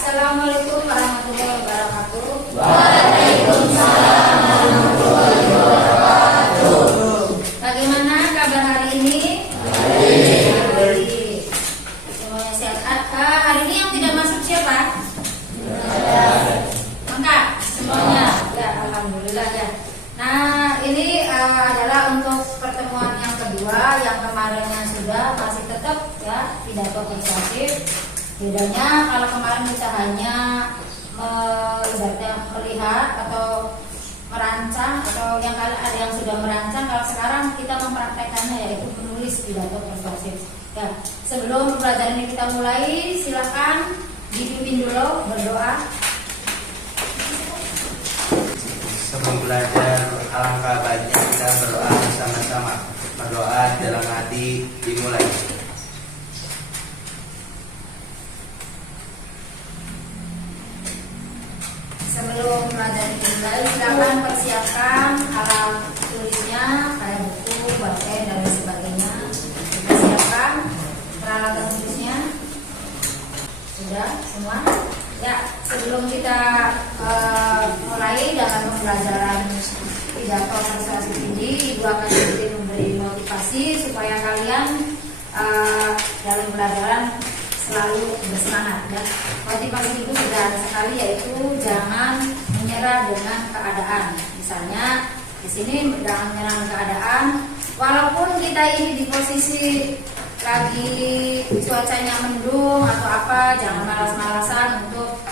Assalamualaikum warahmatullahi wabarakatuh. Waalaikumsalam warahmatullahi wabarakatuh. Bagaimana kabar hari ini? Baik. Semuanya sehat. Hari ini yang tidak masuk siapa? Lengkap semuanya. Ya, alhamdulillah ya. Nah, ini adalah untuk pertemuan yang kedua. Yang kemarinnya sudah masih tetap ya pidato persuasif. Bedanya kalau kemarin kita hanya ibaratnya melihat atau merancang, atau yang kali ada yang sudah merancang, kalau sekarang kita mempraktekannya yaitu menulis pidato persuasif. Ya, sebelum pembelajaran ini kita mulai, silakan dipimpin dulu berdoa. Sebelum belajar, alangkah baiknya kita berdoa bersama-sama. Berdoa dalam hati dimulai. Sebelum pembelajaran dimulai, silakan persiapkan alat tulisnya, kayak buku, pulpen dan lain sebagainya. Persiapkan peralatan tulisnya. Sudah semua? Ya, sebelum kita mulai dalam pembelajaran pidato persuasif ini, Ibu akan sedikit memberi motivasi supaya kalian dalam pembelajaran selalu bersemangat ya. Motivasi Ibu sudah ada sekali, yaitu jangan menyerah dengan keadaan. Misalnya di sini jangan menyerah dengan keadaan, walaupun kita ini di posisi lagi cuacanya mendung atau apa, jangan malas-malasan untuk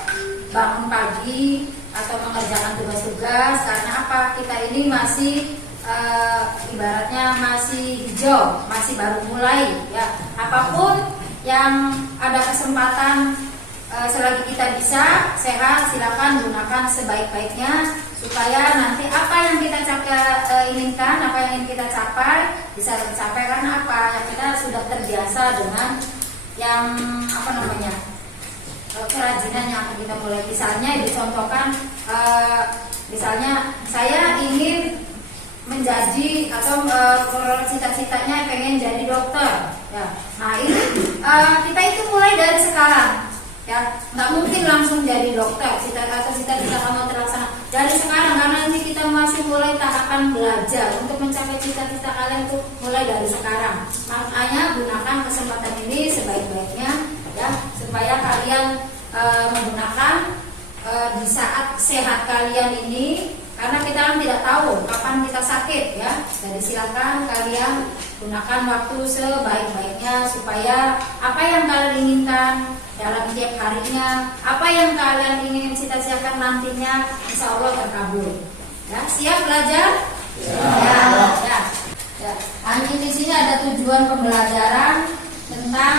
bangun pagi atau mengerjakan tugas-tugas. Karena apa? Kita ini masih ibaratnya masih hijau, masih baru mulai ya. Apapun yang ada kesempatan selagi kita bisa sehat, silakan gunakan sebaik-baiknya supaya nanti apa yang kita inginkan, apa yang ingin kita capai bisa tercapai. Karena apa? Ya, kita sudah terbiasa dengan yang kerajinan yang akan kita mulai. Misalnya dicontohkan, misalnya saya ingin menjadi atau cita-citanya pengen jadi dokter ya. Nah ini kita itu mulai dari sekarang ya, nggak mungkin langsung jadi dokter cita-cita kamu terlaksana dari sekarang, karena nanti kita masih mulai tahapan belajar. Untuk mencapai cita-cita kalian itu mulai dari sekarang. Makanya gunakan kesempatan ini sebaik-baiknya ya, supaya kalian menggunakan di saat sehat kalian ini, karena kita kan tidak tahu kapan kita sakit ya. Jadi silakan kalian gunakan waktu sebaik-baiknya supaya apa yang kalian inginkan dalam tiap harinya, apa yang kalian ingin cita-citakan nantinya, insya Allah terkabul. Ya, siap belajar? Ya. Nanti di sini ada tujuan pembelajaran tentang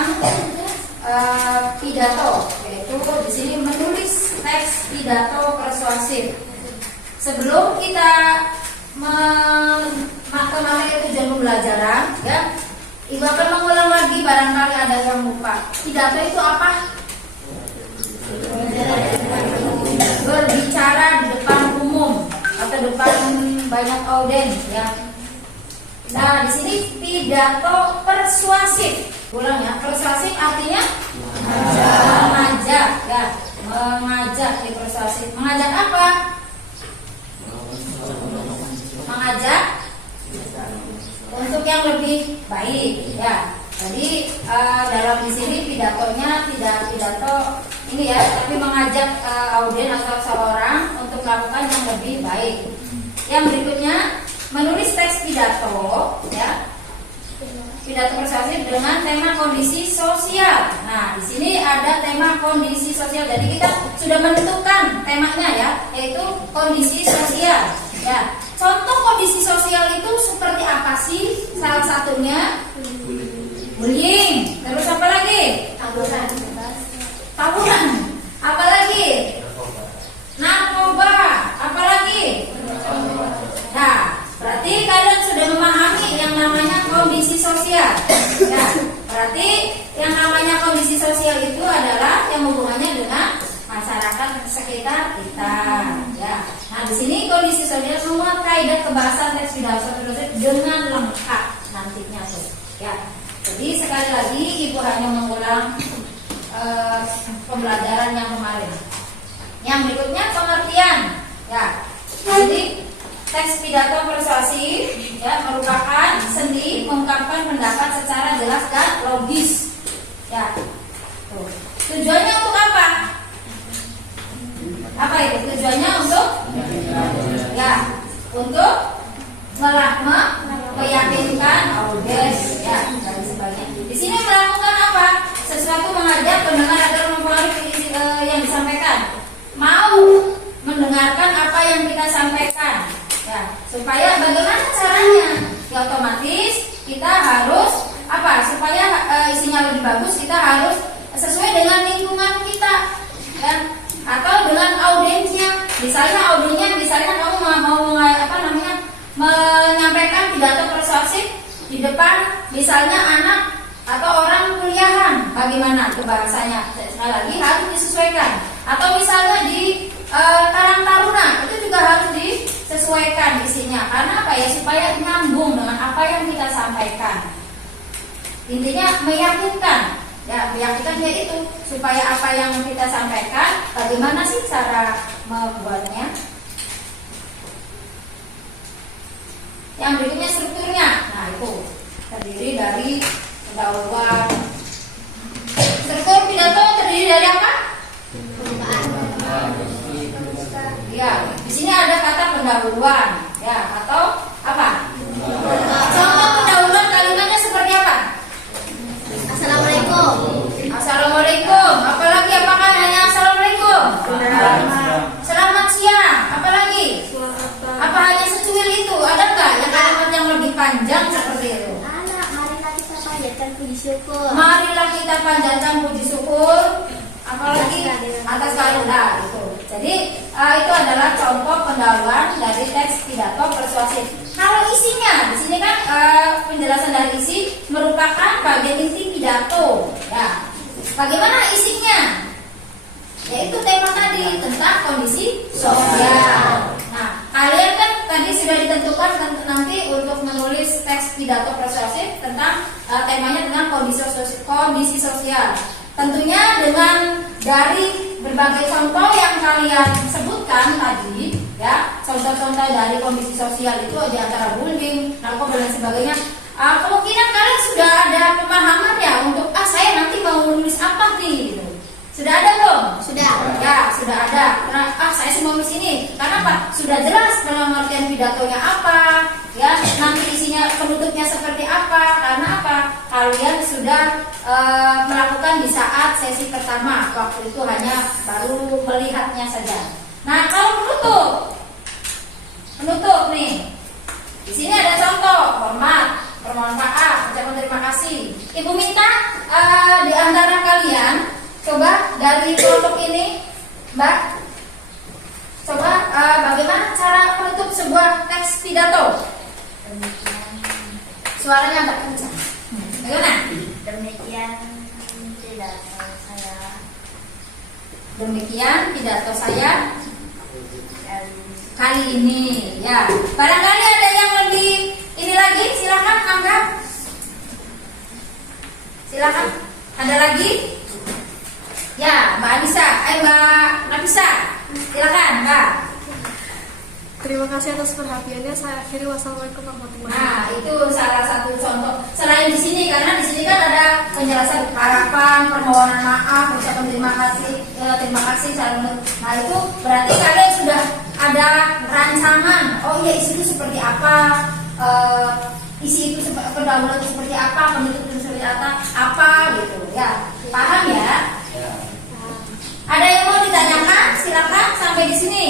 pidato, yaitu di sini menulis teks pidato persuasif. Sebelum kita materi tujuan pembelajaran, ya, Ibu akan mengulang lagi, barangkali ada yang lupa. Pidato itu apa? Berbicara di depan umum atau depan banyak audiens, ya. Nah, di sini pidato persuasif. Ulang ya, persuasif artinya mengajak, ya, mengajak di persuasif. Mengajak apa? Mengajak untuk yang lebih baik ya. Jadi dalam di sini pidatonya tidak pidato ini ya, tapi mengajak audiens atau seorang untuk melakukan yang lebih baik. Yang berikutnya menulis teks pidato ya. Pidato persuasif dengan tema kondisi sosial. Nah, di sini ada tema kondisi sosial. Jadi kita sudah menentukan temanya ya, yaitu kondisi sosial. Ya, contoh kondisi sosial itu seperti apa sih? Salah satunya bullying. Terus apa lagi? Tawuran. Apa lagi? Narkoba. Apa lagi? Nah, berarti kalian sudah memahami yang namanya kondisi sosial. Ya, berarti yang namanya kondisi sosial itu adalah yang hubungannya dengan masyarakat sekitar kita. Ya. Nah, di sini kondisi sosial semua kaidah kebahasan teks pidato dengan lengkap nantinya tuh. Ya. Jadi sekali lagi Ibu hanya mengulang pembelajaran yang kemarin. Yang berikutnya pengertian. Ya, jadi teks pidato persuasif ya merupakan sendi mengungkapkan pendapat secara jelas dan logis. Ya, tuh. Tujuannya untuk apa? Apa itu? Tujuannya untuk ya untuk meyakinkan audiens ya dan sebagainya. Di sini melakukan apa? Sesuatu mengajak pendengar agar mempengaruhi yang disampaikan. Mau mendengarkan apa yang kita sampaikan. Ya, supaya bagaimana caranya? Ya otomatis kita harus apa? Supaya isinya lebih bagus, kita harus sesuai dengan lingkungan kita, ya. Atau dengan audiensnya. Misalnya kamu mau menyampaikan pidato persuasif di depan misalnya anak atau orang kuliahan, bagaimana itu bahasanya? Sekali lagi harus disesuaikan. Atau misalnya di Karang Taruna, itu juga harus disesuaikan isinya. Karena apa ya? Supaya nyambung dengan apa yang kita sampaikan. Intinya meyakinkan. Ya, meyakinkannya itu supaya apa yang kita sampaikan, bagaimana sih cara membuatnya? Yang berikutnya strukturnya. Nah, itu terdiri dari pendahuluan. Struktur pidato terdiri dari apa? Ya, di sini ada kata pendahuluan, ya, atau apa? Contoh pendahuluan kalimatnya seperti apa? Assalamualaikum. Assalamualaikum. Apalagi apakah hanya assalamualaikum? Selamat siang. Apalagi? Apa hanya secuil itu? Ada nggak yang kalimat yang lebih panjang seperti itu? Marilah kita panjatkan puji syukur. Marilah kita panjatkan puji syukur. Apalagi atas karunia itu. Jadi itu adalah contoh pendahuluan dari teks pidato persuasif. Kalau isinya, di sini kan penjelasan dari isi merupakan bagian inti pidato. Ya, bagaimana isinya? Yaitu tema tadi tentang kondisi sosial. Nah, kalian kan tadi sudah ditentukan nanti untuk menulis teks pidato persuasif tentang temanya tentang kondisi sosial. Tentunya dengan dari berbagai contoh yang kalian sebutkan tadi, ya, contoh-contoh dari kondisi sosial itu di antara bullying, narkoba dan sebagainya. Kemungkinan kalian sudah ada pemahaman ya untuk saya nanti mau menulis apa nih, gitu. Sudah ada belum? Sudah. Ya, sudah ada. Karena saya sih mau nulis ini. Karena apa? Sudah jelas pengertian pidatonya apa, ya, nanti isinya penutupnya seperti apa. Karena apa? Kalian sudah melakukan di saat sesi pertama. Waktu itu hanya baru melihatnya saja. Nah, kalau penutup nih. Di sini ada contoh, hormat, permohonan maaf, ucapan terima kasih. Ibu minta di antara kalian coba dari kelompok ini, Mbak, coba bagaimana cara menutup sebuah teks pidato? Suaranya agak kencang. Bagaimana? Demikian pidato saya kali ini. Ya, barangkali ada yang lebih ini lagi, silakan anggap. Silakan. Ada lagi? Ya, Mbak Anissa, Mbak Nafisa, silakan, Mbak. Terima kasih atas perhatiannya. Saya akhiri. Wassalamualaikum warahmatullahi Nah, itu salah satu contoh. Selain di sini, karena di sini kan ada penjelasan harapan, permohonan maaf, ucapan terima kasih, nah itu berarti kalian sudah ada rancangan. Oh iya, isi itu seperti apa? Isi itu pendahuluan itu seperti apa? Penutup itu seperti apa? Gitu. Ya, paham ya? Ada yang mau ditanyakan? Silakan sampai di sini.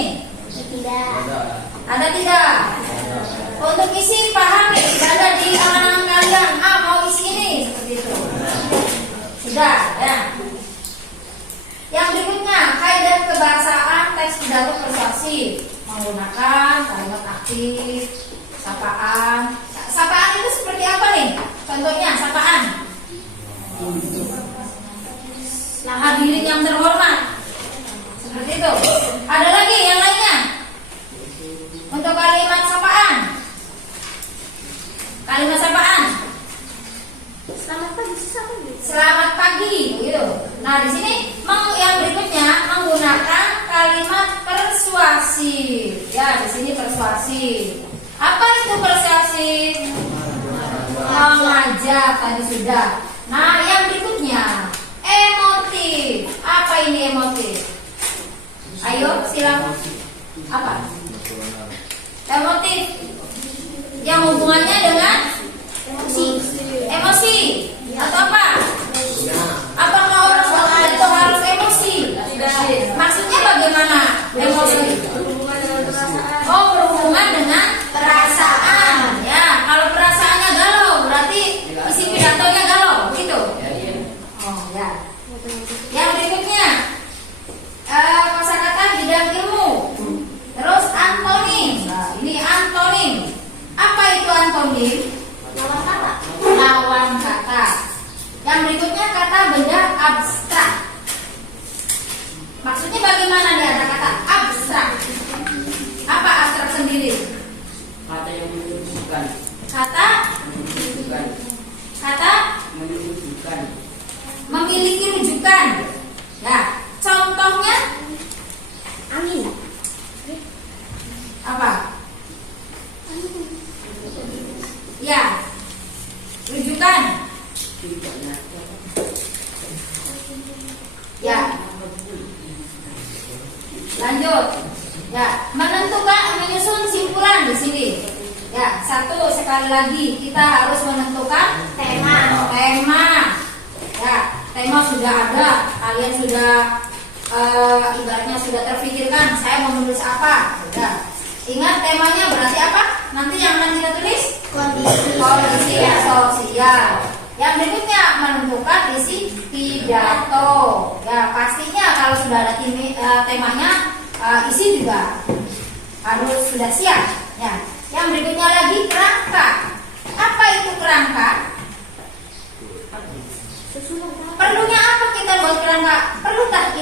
Tidak. Ada tidak? Untuk isi paham ya? Sudah ada di angan-angan kalian. Mau isi ini seperti itu. Sudah ya. Yang berikutnya, kaidah kebahasaan teks pidato persuasif menggunakan kalimat aktif, sapaan. Sapaan itu seperti apa nih? Contohnya sapaan. Nah, hadirin yang terhormat. Seperti itu. Ada lagi yang lainnya? Untuk kalimat sapaan. Kalimat sapaan. Selamat pagi. Selamat pagi, gitu. Nah, di sini persuasif. Ya, di sini persuasif. Apa itu persuasif? Mengajak, tadi sudah. Nah, yang berikutnya emotif. Apa ini emotif? Ayo, silakan. Apa? Emotif yang hubungannya dengan emosi atau apa? Apakah orang itu harus emosi? Maksudnya bagaimana emosi? Oh, berhubungan dengan perasaan. Ya, kalau perasaannya galau berarti isi pidatonya galau, begitu? Oh, ya. Yang berikutnya kosakata bidang ilmu. Terus antonim. Nah, ini antonim. Apa itu antonim? Lawan kata. Lawan kata. Yang berikutnya kata benda abstrak. Maksudnya bagaimana nih ada kata abstrak? Apa abstrak sendiri? Kata yang menunjukkan. Kata Menunjukkan. memiliki rujukan. Ya, contohnya Angin. apa? Ya, rujukan. Ya, lanjut. Ya, menentukan, menyusun simpulan di sini. Ya, satu sekali lagi kita harus menentukan tema. Ya, tema sudah ada. Kalian sudah ibaratnya sudah terpikirkan. Saya mau menulis apa? Sudah. Ingat temanya berarti apa? Nanti yang akan kita tulis kondisi sosial. Yang berikutnya menentukan isi pidato. Ya, pastinya kalau sudah ada temanya, isi juga harus sudah siap. Ya. Yang berikutnya lagi kerangka. Apa itu kerangka? Perlunya apa kita buat kerangka? Perlu tak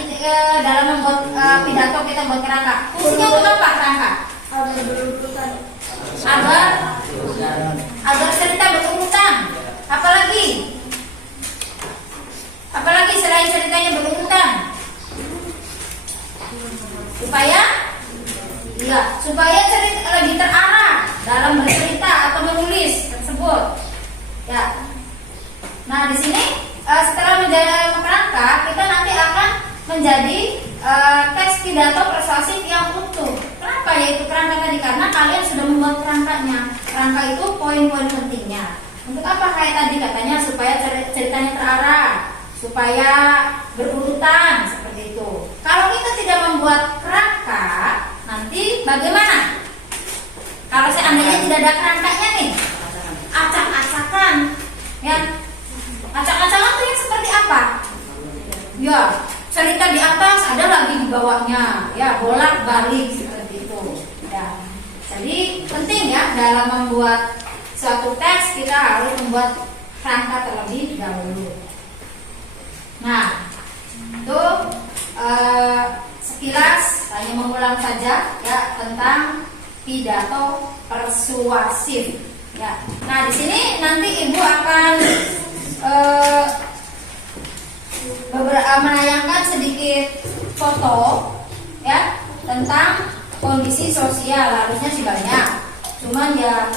dalam membuat pidato kita buat kerangka? Fungsinya untuk apa kerangka? Agar cerita berurutan. Apalagi selain ceritanya berurutan. Supaya cerita lebih terarah dalam bercerita atau menulis tersebut. Ya. Nah, di sini setelah menjadi kerangka, kita nanti akan menjadi teks pidato persuasif yang utuh. Kenapa yaitu kerangka tadi? Karena kalian sudah membuat kerangkanya. Kerangka itu poin-poin pentingnya. Untuk apa kayak tadi katanya supaya ceritanya terarah, supaya berurutan seperti itu. Kalau kita tidak membuat kerangka, nanti bagaimana? Kalau seandainya tidak ada kerangkanya nih, acak-acakan, ya. Acak-acakan itu yang seperti apa? Ya, cerita di atas ada lagi di bawahnya, ya, bolak-balik seperti itu. Ya. Jadi penting ya dalam membuat suatu teks kita harus membuat kerangka terlebih dahulu. Nah, itu sekilas hanya mengulang saja ya tentang pidato persuasif. Ya. Nah, di sini nanti Ibu akan menayangkan sedikit foto ya tentang kondisi sosial. Harusnya sih banyak, cuman ya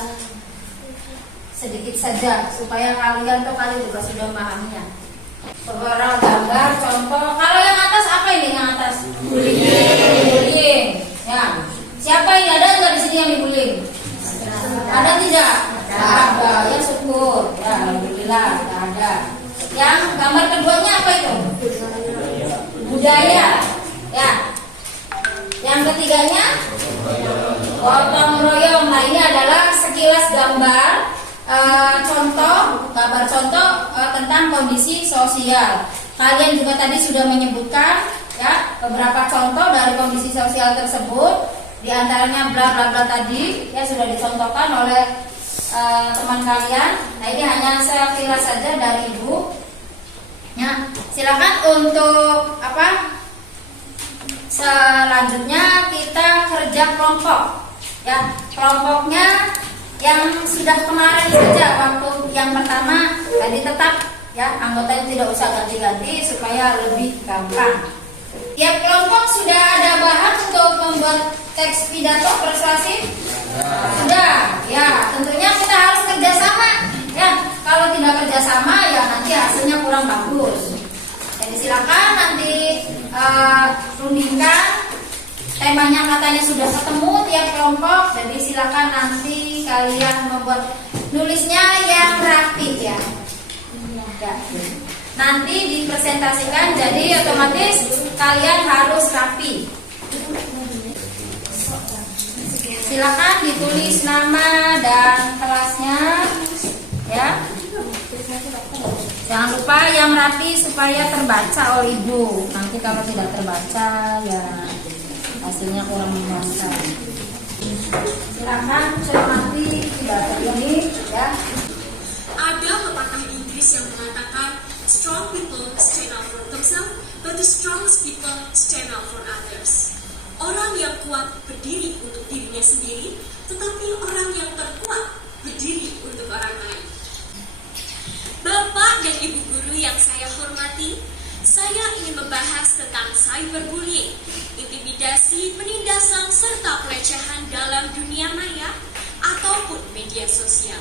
sedikit saja supaya kalian juga sudah memahaminya. Beberapa gambar contoh. Kalau yang atas apa ini yang atas? Bullying. Ya. Siapa ini, ada nggak di sini yang dibullying? Ada tidak? Ada. Ya syukur. Ya alhamdulillah nggak ada. Yang gambar keduanya apa itu? Budaya. Ya. Yang ketiganya gotong royong. Nah, ini adalah sekilas gambar gambar contoh tentang kondisi sosial. Kalian juga tadi sudah menyebutkan ya beberapa contoh dari kondisi sosial tersebut. Di antaranya bla bla bla tadi ya sudah dicontohkan oleh teman kalian. Nah, ini hanya sekilas saja dari Ibu. Ya, silakan untuk selanjutnya kita kerja kelompok. Ya, kelompoknya yang sudah kemarin saja waktu yang pertama tadi tetap ya anggotanya tidak usah ganti-ganti supaya lebih gampang. Tiap kelompok sudah ada bahan untuk membuat teks pidato persuasif? Sudah. Ya, tentunya kita harus kerjasama. Ya, kalau tidak kerjasama ya nanti hasilnya kurang bagus. Jadi silakan nanti rundingkan. Temanya katanya sudah ketemu tiap kelompok. Jadi silakan nanti kalian membuat nulisnya yang rapi ya. Ya. Nanti dipresentasikan, jadi otomatis kalian harus rapi. Silakan ditulis nama dan kelasnya, ya. Jangan lupa yang rapi supaya terbaca oleh ibu. Nanti kalau tidak terbaca, ya hasilnya kurang memuaskan. Silakan cermati pidato ini, ya. Ada pepatah Inggris yang mengatakan strong people stand up for themselves, but the strongest people stand up for others. Orang yang kuat berdiri untuk dirinya sendiri, tetapi orang yang terkuat berdiri untuk orang lain. Bapak dan Ibu guru yang saya hormati, saya ingin membahas tentang cyberbullying, intimidasi, penindasan, serta pelecehan dalam dunia maya ataupun media sosial.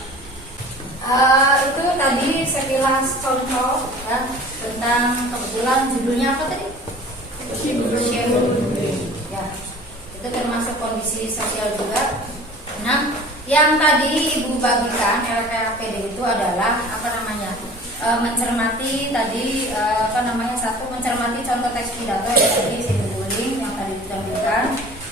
Itu tadi sekilas contoh ya, tentang kebetulan judulnya apa tadi? Ya, itu termasuk kondisi sosial juga. Nah, yang tadi ibu bagikan LPD itu adalah apa namanya? Mencermati tadi satu mencermati contoh teks pidato yang tadi cyberbullying yang tadi ditampilkan,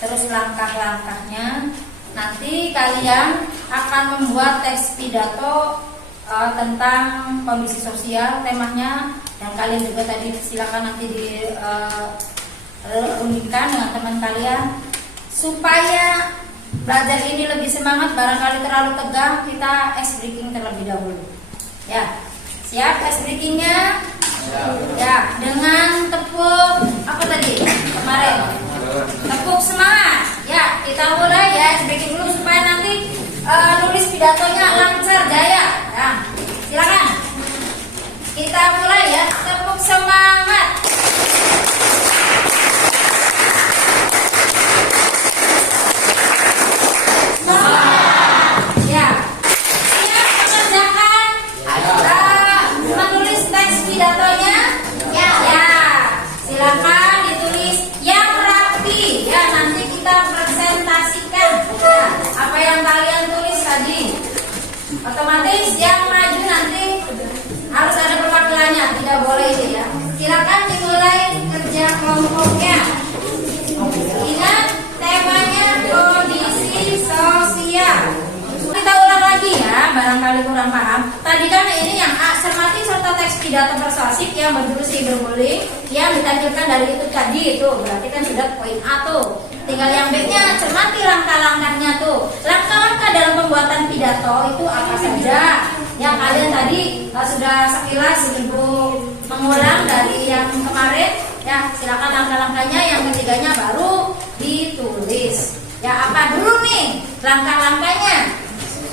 terus langkah-langkahnya. Nanti kalian akan membuat teks pidato tentang kondisi sosial temanya, dan kalian juga tadi silakan nanti dirundingkan dengan teman kalian supaya belajar ini lebih semangat. Barangkali terlalu tegang, kita ice breaking terlebih dahulu. Ya, siap ice breakingnya? Ya, dengan tepuk apa tadi kemarin? Tepuk semangat. Ya, kita mulai ya ice breaking dulu supaya nanti nulis pidatonya lancar jaya. Ya, silakan. Kita mulai ya, tepuk semangat. Ya, siap mengerjakan menulis teks pidatonya? Ya, silakan ditulis yang rapi. Ya, nanti kita presentasikan ya, apa yang kalian tulis tadi. Otomatis yang maju nanti harus ada perwakilannya, tidak boleh itu ya. Silakan dimulai kerja kelompoknya. Ingat temanya kondisi sosial. Kita ulang lagi ya, barangkali kurang paham. Tadi kan ini yang A, cermati contoh teks pidato persuasif yang berjudul cyberbullying yang ditampilkan dari itu tadi itu. Berarti kan sudah poin A tuh. Tinggal yang B-nya, cermati langkah-langkahnya tuh. Langkah-langkah dalam pembuatan pidato itu apa saja? Yang kalian tadi sudah sekilas ibu mengulang dari yang kemarin. Ya, silakan langkah-langkahnya. Yang ketiganya baru ditulis. Ya, apa dulu nih langkah-langkahnya?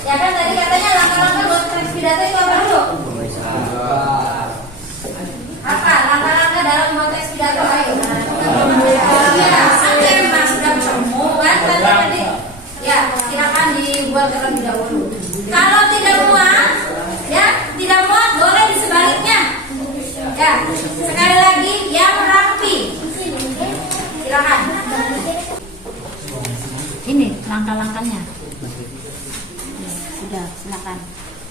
Ya kan tadi katanya langkah-langkah buat teks pidato itu apa dulu? Apa langkah-langkah dalam membuat teks pidato? Ayo. Ya, sampai mas sudah ketemu kan tadi. Ya, silakan dibuat terlebih dahulu. Kalau tidak muat, ya tidak muat boleh di sebaliknya. Ya, sekali lagi yang rapi. Silakan. Ini langkah-langkahnya. Ya, sudah, silakan.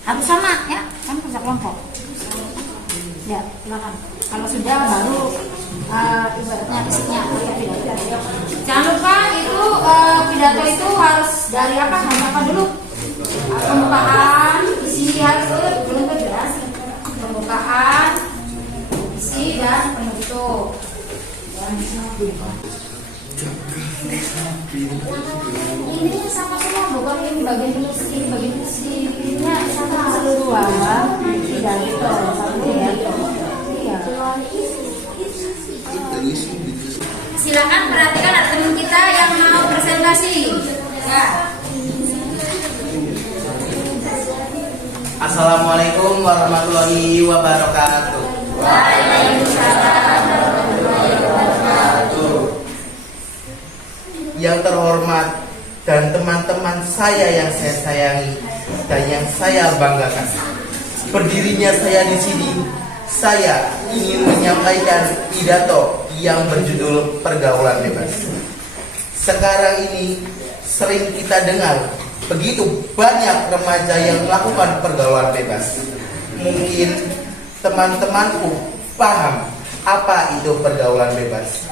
Harus sama ya, kan kerja kelompok. Ya, silakan. Kalau sudah baru ibaratnya isinya pidato. Jangan lupa itu pidato itu harus dari apa? Apa dulu? Pembukaan, isi harus belum jelas. Pembukaan, isi dan penutup. Ini sama semua bukan ini bagian isinya sama keseluruhan pidato satu pidato. Iya. Silakan perhatikan ada teman kita yang mau presentasi. Ya. Assalamualaikum warahmatullahi wabarakatuh. Waalaikumsalam warahmatullahi wabarakatuh. yang terhormat dan teman-teman saya yang saya sayangi dan yang saya banggakan. Berdirinya saya di sini, saya ingin menyampaikan pidato yang berjudul Pergaulan Bebas. Sekarang ini sering kita dengar begitu banyak remaja yang melakukan pergaulan bebas. Mungkin teman-temanku paham apa itu pergaulan bebas.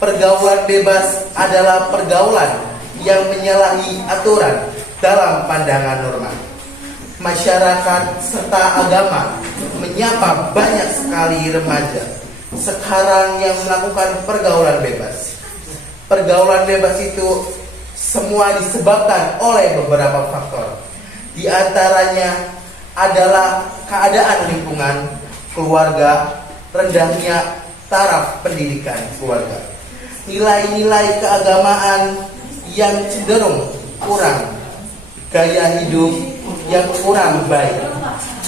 Pergaulan bebas adalah pergaulan yang menyalahi aturan dalam pandangan norma. Masyarakat serta agama menyapa banyak sekali remaja sekarang yang melakukan pergaulan bebas. Pergaulan bebas itu semua disebabkan oleh beberapa faktor. Di antaranya adalah keadaan lingkungan, keluarga, rendahnya taraf pendidikan keluarga, nilai-nilai keagamaan yang cenderung kurang, gaya hidup yang kurang baik,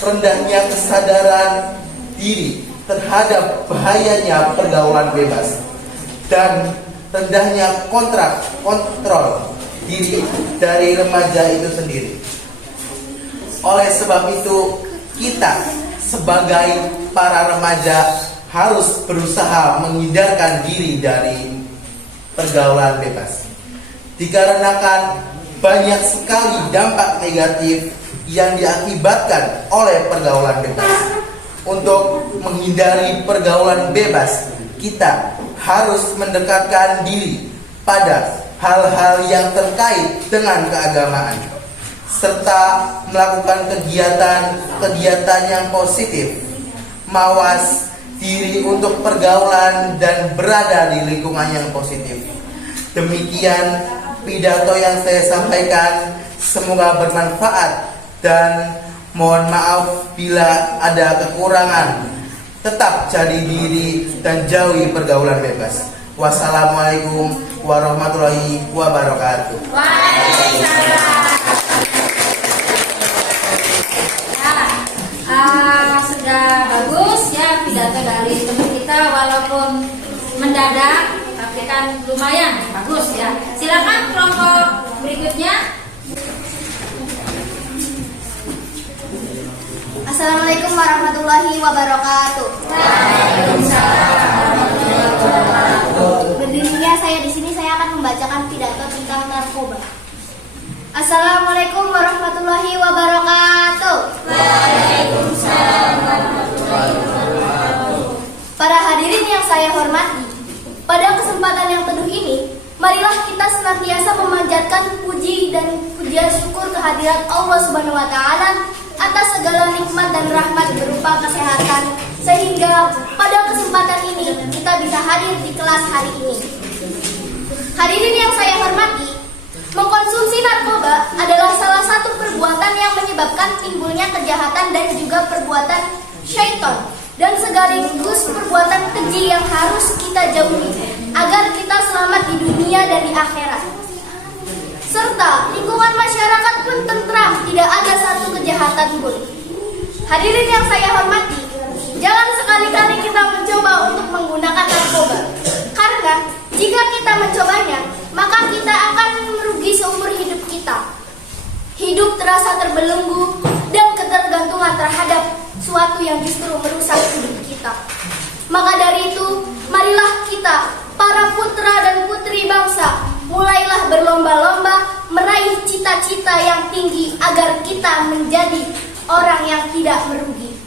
rendahnya kesadaran diri terhadap bahayanya pergaulan bebas, dan rendahnya kontrol diri dari remaja itu sendiri. Oleh sebab itu, kita sebagai para remaja harus berusaha menghindarkan diri dari pergaulan bebas. Dikarenakan banyak sekali dampak negatif yang diakibatkan oleh pergaulan bebas. Untuk menghindari pergaulan bebas, kita harus mendekatkan diri pada hal-hal yang terkait dengan keagamaan, serta melakukan kegiatan yang positif, mawas diri untuk pergaulan dan berada di lingkungan yang positif. Demikian pidato yang saya sampaikan, semoga bermanfaat dan mohon maaf bila ada kekurangan. Tetap jadi diri dan jauhi pergaulan bebas. Wassalamualaikum warahmatullahi wabarakatuh. Sudah bagus ya pidato dari teman kita, walaupun mendadak tapi kan lumayan bagus ya. Silakan kelompok berikutnya. Assalamualaikum warahmatullahi wabarakatuh. Berdirinya saya di sini, saya akan membacakan pidato tentang narkoba. Assalamualaikum warahmatullahi wabarakatuh. Para hadirin yang saya hormati, pada kesempatan yang teduh ini, marilah kita senantiasa memanjatkan puji dan pujian syukur kehadirat Allah Subhanahu wa taala atas segala nikmat dan rahmat berupa kesehatan, sehingga pada kesempatan ini kita bisa hadir di kelas hari ini. Hadirin yang saya hormati, mengkonsumsi narkoba adalah salah satu perbuatan yang menyebabkan timbulnya kejahatan dan juga perbuatan syaitan, dan sekaligus perbuatan keji yang harus kita jauhi agar kita selamat di dunia dan di akhirat. Serta lingkungan masyarakat pun tentram, tidak ada satu kejahatan pun. Hadirin yang saya hormati, jangan sekali-kali kita mencoba untuk menggunakan narkoba, karena jika kita mencobanya, maka kita akan merugi seumur hidup kita. Hidup terasa terbelenggu dan ketergantungan terhadap suatu yang justru merusak hidup kita. Maka dari itu, marilah kita, para putra dan putri bangsa, mulailah berlomba-lomba meraih cita-cita yang tinggi agar kita menjadi orang yang tidak merugi.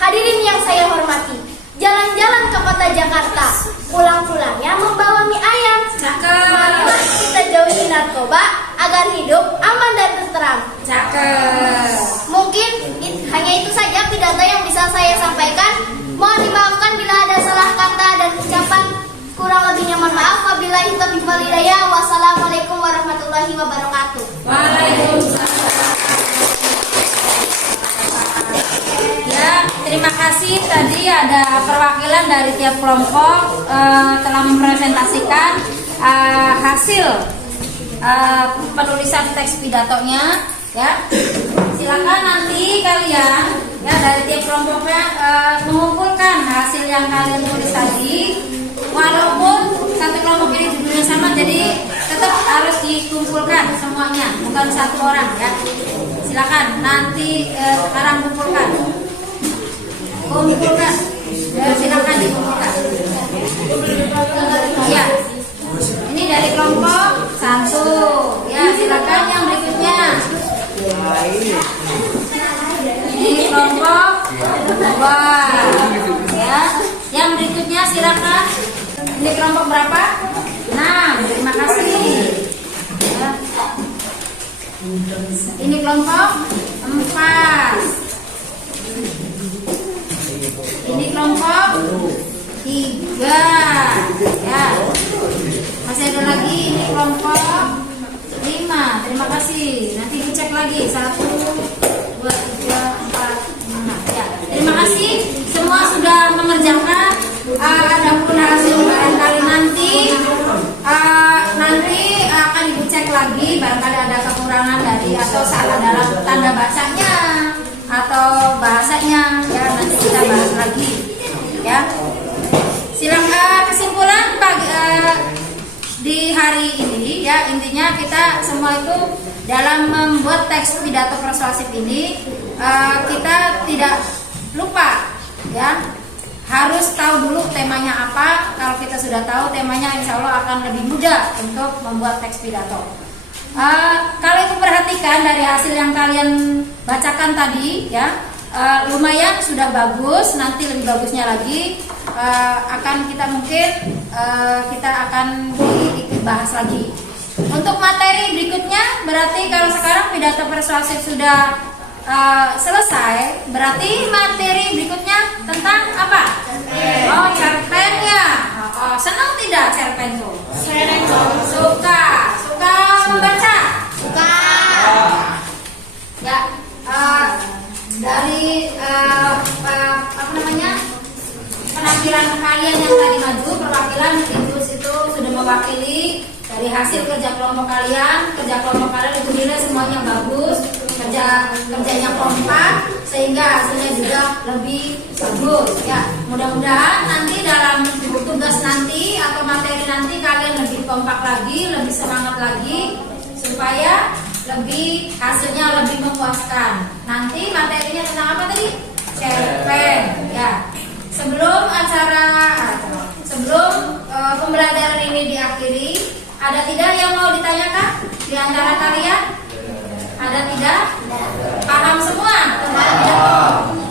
Hadirin yang saya hormati, jalan-jalan ke kota Jakarta, pulang-pulangnya membawa mie ayam. Marilah kita jauhi narkoba agar hidup aman dan tentram. Mungkin hanya itu saja pidato yang bisa saya sampaikan. Mohon dimaafkan bila ada salah kata dan ucapan. Kurang lebihnya mohon maaf. Wabillahi taufiq wal hidayah. Wassalamualaikum warahmatullahi wabarakatuh. Waalaikumsalam. Ya, terima kasih. Tadi ada perwakilan dari tiap kelompok telah mempresentasikan hasil penulisan teks pidatonya. Ya, silakan nanti kalian ya dari tiap kelompoknya mengumpulkan hasil yang kalian tulis tadi. Walaupun satu kelompok ini judulnya sama, jadi tetap satu orang ya. Silakan nanti sekarang kumpulkan. Silakan dikumpulkan. Ya. Ini dari kelompok 1. Ya, silakan yang berikutnya. Ini kelompok 2. Ya. Yang berikutnya silakan. Ini kelompok berapa? 6. Terima kasih. Ya. Ini kelompok 4. Ini kelompok 3. Ya. Masih ada lagi. Ini kelompok 5. Terima kasih. Nanti dicek lagi. 1, 2, 3, 4, 5. Ya. Terima kasih. Semua sudah mengerjakan. Adapun hasil barangkali nanti akan ibu cek lagi, barangkali ada kekurangan dari atau salah dalam tanda bacanya atau bahasanya, ya nanti kita bahas lagi. Ya, silakan kesimpulan di hari ini. Ya, intinya kita semua itu dalam membuat teks pidato persuasif ini kita tidak lupa, ya. Harus tahu dulu temanya apa. Kalau kita sudah tahu temanya, insya Allah akan lebih mudah untuk membuat teks pidato. Kalau ibu perhatikan dari hasil yang kalian bacakan tadi, ya lumayan sudah bagus. Nanti lebih bagusnya lagi akan kita mungkin kita akan dibahas lagi. Untuk materi berikutnya, berarti kalau sekarang pidato persuasif sudah selesai, berarti materi berikutnya tentang apa? Cerpen. Oh, cerpennya. Senang tidak cerpen tuh? Suka membaca? Suka. Ya, dari penampilan kalian yang tadi maju, perwakilan itu sudah mewakili dari hasil kerja kelompok kalian. Kerja kelompok kalian itu nilai semuanya bagus, kerjanya kompak sehingga hasilnya juga lebih bagus. Ya, mudah-mudahan nanti dalam tugas nanti atau materi nanti kalian lebih kompak lagi, lebih semangat lagi supaya lebih hasilnya lebih memuaskan. Nanti materinya tentang apa tadi? Cerpen. Ya. Sebelum pembelajaran ini diakhiri, ada tidak yang mau ditanyakan di antara kalian? Ada tidak? Paham semua?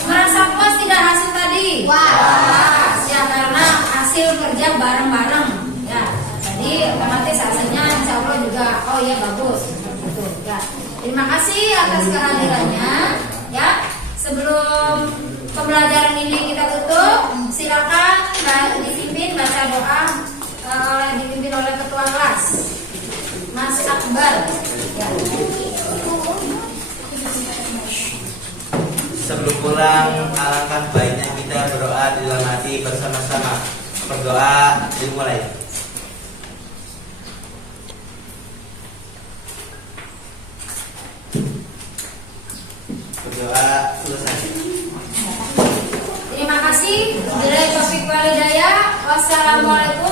Merasa puas tidak hasil tadi? Puas. Ya, karena hasil kerja bareng-bareng. Ya, jadi otomatis hasilnya insya Allah juga oh ya bagus. Betul. Ya. Terima kasih atas kehadirannya. Ya, sebelum pembelajaran ini kita tutup, silakan dipimpin baca doa dipimpin oleh ketua kelas Mas Akbar. Ya. Sebelum pulang, alangkah baiknya kita berdoa di dalam hati bersama-sama. Berdoa dimulai. Berdoa selesai. Terima kasih. Wassalamualaikum